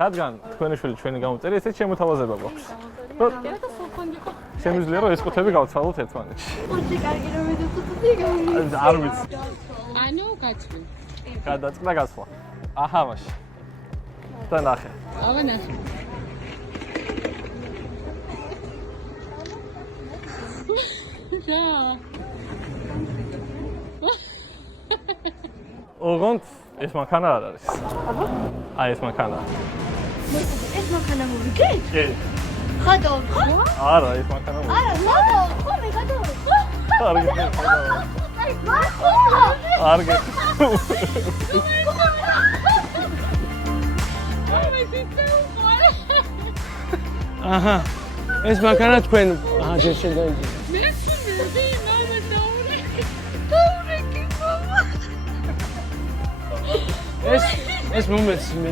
რადგან თქვენი შვილი ჩვენი გამოწერია, ესეც შემოთავაზება გვაქვს. შემიძლია რომ ეს კუთები გავცვალოთ ერთმანეთში. ოჩი კარგი რომ მიდუწუდი. არ ვიცი. ანუ გაცვლი. გადაწყდა გასვლა. აჰა მაშინ. და ნახე. აღა ნახე. რა. ოღონდ ეს მანქანა არ არის. აბა? აი ეს მანქანა. ეს მანქანა მოვიგე? კი. ხადო, ხო? არა, ეს მანქანა მოვიგე. არა, ხადო, ხო მე ხადო. არ გიქნა. აი, მახო. არ გიქნა. აჰა. ეს მანქანა თქვენ ჯერ შედაიჭირე. ეს მომეც მე.